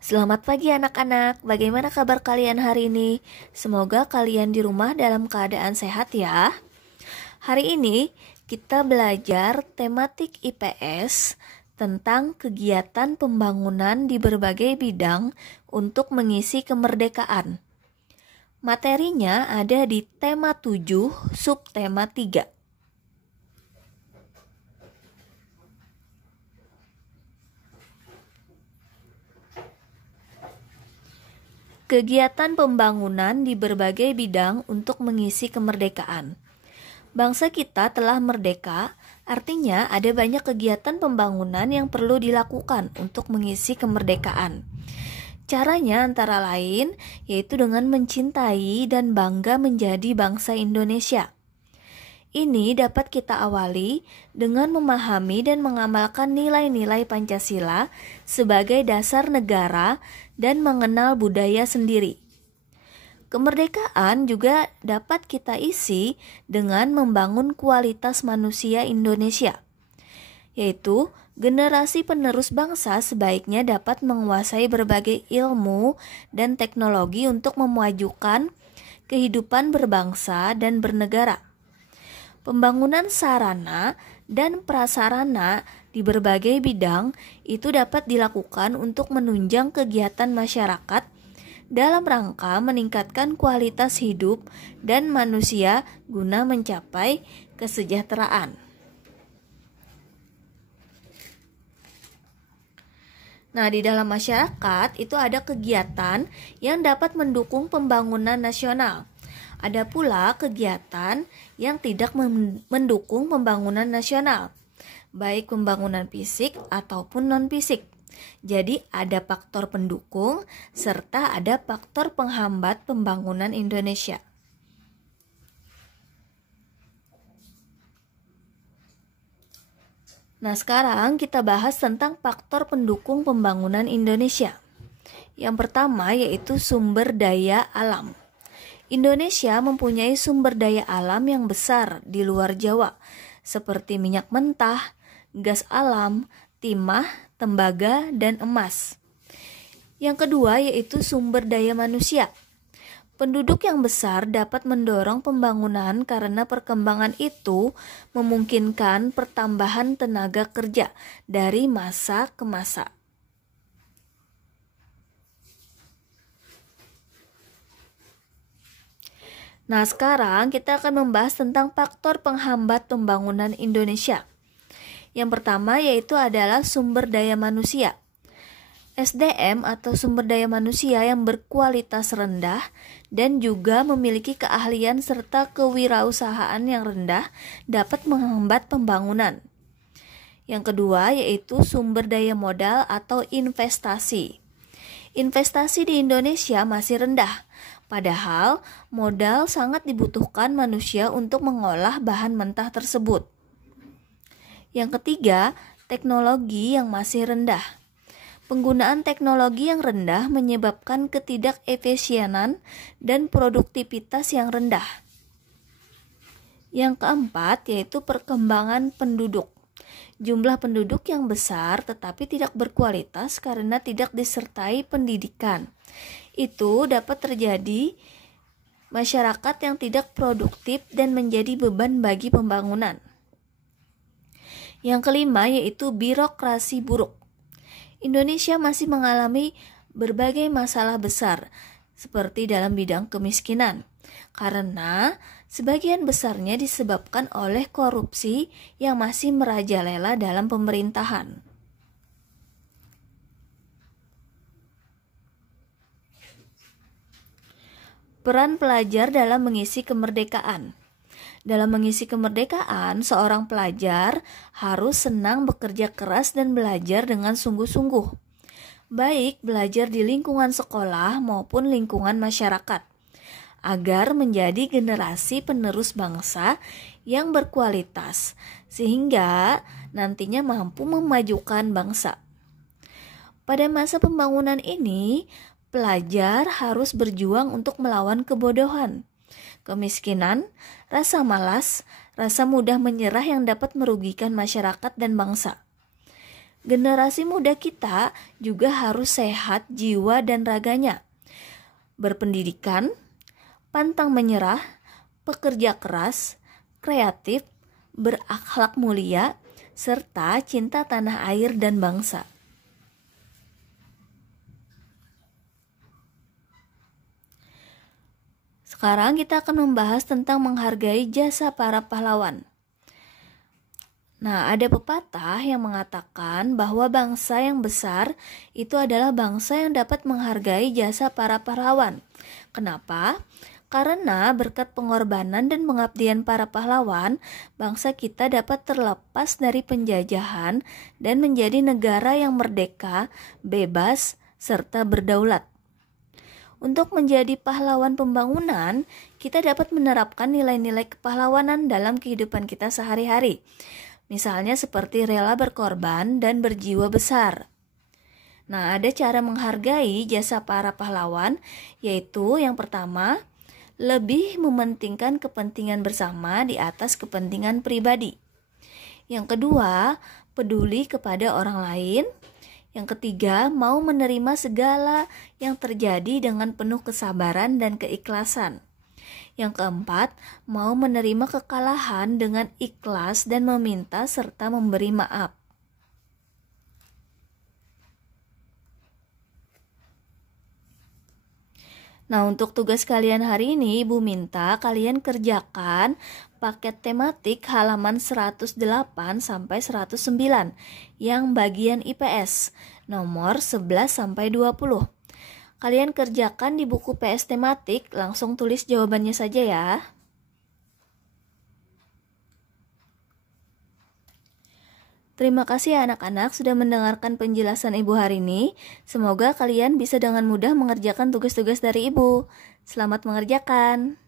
Selamat pagi anak-anak, bagaimana kabar kalian hari ini? Semoga kalian di rumah dalam keadaan sehat ya. Hari ini kita belajar tematik IPS tentang kegiatan pembangunan di berbagai bidang untuk mengisi kemerdekaan. Materinya ada di tema 7, subtema 3. Kegiatan pembangunan di berbagai bidang untuk mengisi kemerdekaan. Bangsa kita telah merdeka, artinya ada banyak kegiatan pembangunan yang perlu dilakukan untuk mengisi kemerdekaan. Caranya antara lain yaitu dengan mencintai dan bangga menjadi bangsa Indonesia. Ini dapat kita awali dengan memahami dan mengamalkan nilai-nilai Pancasila sebagai dasar negara dan mengenal budaya sendiri. Kemerdekaan juga dapat kita isi dengan membangun kualitas manusia Indonesia, yaitu generasi penerus bangsa sebaiknya dapat menguasai berbagai ilmu dan teknologi untuk memajukan kehidupan berbangsa dan bernegara. Pembangunan sarana dan prasarana di berbagai bidang itu dapat dilakukan untuk menunjang kegiatan masyarakat dalam rangka meningkatkan kualitas hidup dan manusia guna mencapai kesejahteraan. Nah, di dalam masyarakat itu ada kegiatan yang dapat mendukung pembangunan nasional. Ada pula kegiatan yang tidak mendukung pembangunan nasional, baik pembangunan fisik ataupun non-fisik. Jadi ada faktor pendukung serta ada faktor penghambat pembangunan Indonesia. Nah, sekarang kita bahas tentang faktor pendukung pembangunan Indonesia. Yang pertama yaitu sumber daya alam. Indonesia mempunyai sumber daya alam yang besar di luar Jawa, seperti minyak mentah, gas alam, timah, tembaga, dan emas. Yang kedua yaitu sumber daya manusia. Penduduk yang besar dapat mendorong pembangunan karena perkembangan itu memungkinkan pertambahan tenaga kerja dari masa ke masa. Nah, sekarang kita akan membahas tentang faktor penghambat pembangunan Indonesia. Yang pertama yaitu adalah sumber daya manusia. SDM atau sumber daya manusia yang berkualitas rendah dan juga memiliki keahlian serta kewirausahaan yang rendah dapat menghambat pembangunan. Yang kedua yaitu sumber daya modal atau investasi. Investasi di Indonesia masih rendah, padahal modal sangat dibutuhkan manusia untuk mengolah bahan mentah tersebut. Yang ketiga, teknologi yang masih rendah. Penggunaan teknologi yang rendah menyebabkan ketidakefisienan dan produktivitas yang rendah. Yang keempat, yaitu perkembangan penduduk. Jumlah penduduk yang besar tetapi tidak berkualitas karena tidak disertai pendidikan. Itu dapat terjadi masyarakat yang tidak produktif dan menjadi beban bagi pembangunan. Yang kelima yaitu birokrasi buruk. Indonesia masih mengalami berbagai masalah besar seperti dalam bidang kemiskinan karena sebagian besarnya disebabkan oleh korupsi yang masih merajalela dalam pemerintahan. Peran pelajar dalam mengisi kemerdekaan. Dalam mengisi kemerdekaan, seorang pelajar harus senang bekerja keras dan belajar dengan sungguh-sungguh, baik belajar di lingkungan sekolah maupun lingkungan masyarakat, agar menjadi generasi penerus bangsa yang berkualitas, sehingga nantinya mampu memajukan bangsa. Pada masa pembangunan ini, pelajar harus berjuang untuk melawan kebodohan, kemiskinan, rasa malas, rasa mudah menyerah yang dapat merugikan masyarakat dan bangsa. Generasi muda kita juga harus sehat jiwa dan raganya, berpendidikan, pantang menyerah, pekerja keras, kreatif, berakhlak mulia, serta cinta tanah air dan bangsa. Sekarang kita akan membahas tentang menghargai jasa para pahlawan. Nah, ada pepatah yang mengatakan bahwa bangsa yang besar itu adalah bangsa yang dapat menghargai jasa para pahlawan. Kenapa? Karena berkat pengorbanan dan pengabdian para pahlawan, bangsa kita dapat terlepas dari penjajahan dan menjadi negara yang merdeka, bebas, serta berdaulat. Untuk menjadi pahlawan pembangunan, kita dapat menerapkan nilai-nilai kepahlawanan dalam kehidupan kita sehari-hari. Misalnya seperti rela berkorban dan berjiwa besar. Nah, ada cara menghargai jasa para pahlawan, yaitu yang pertama, lebih mementingkan kepentingan bersama di atas kepentingan pribadi. Yang kedua, peduli kepada orang lain. Yang ketiga, mau menerima segala yang terjadi dengan penuh kesabaran dan keikhlasan. Yang keempat, mau menerima kekalahan dengan ikhlas dan meminta serta memberi maaf. Nah, untuk tugas kalian hari ini, Ibu minta kalian kerjakan paket tematik halaman 108 sampai 109 yang bagian IPS, nomor 11 sampai 20. Kalian kerjakan di buku PS tematik, langsung tulis jawabannya saja ya. Terima kasih ya anak-anak sudah mendengarkan penjelasan Ibu hari ini. Semoga kalian bisa dengan mudah mengerjakan tugas-tugas dari Ibu. Selamat mengerjakan.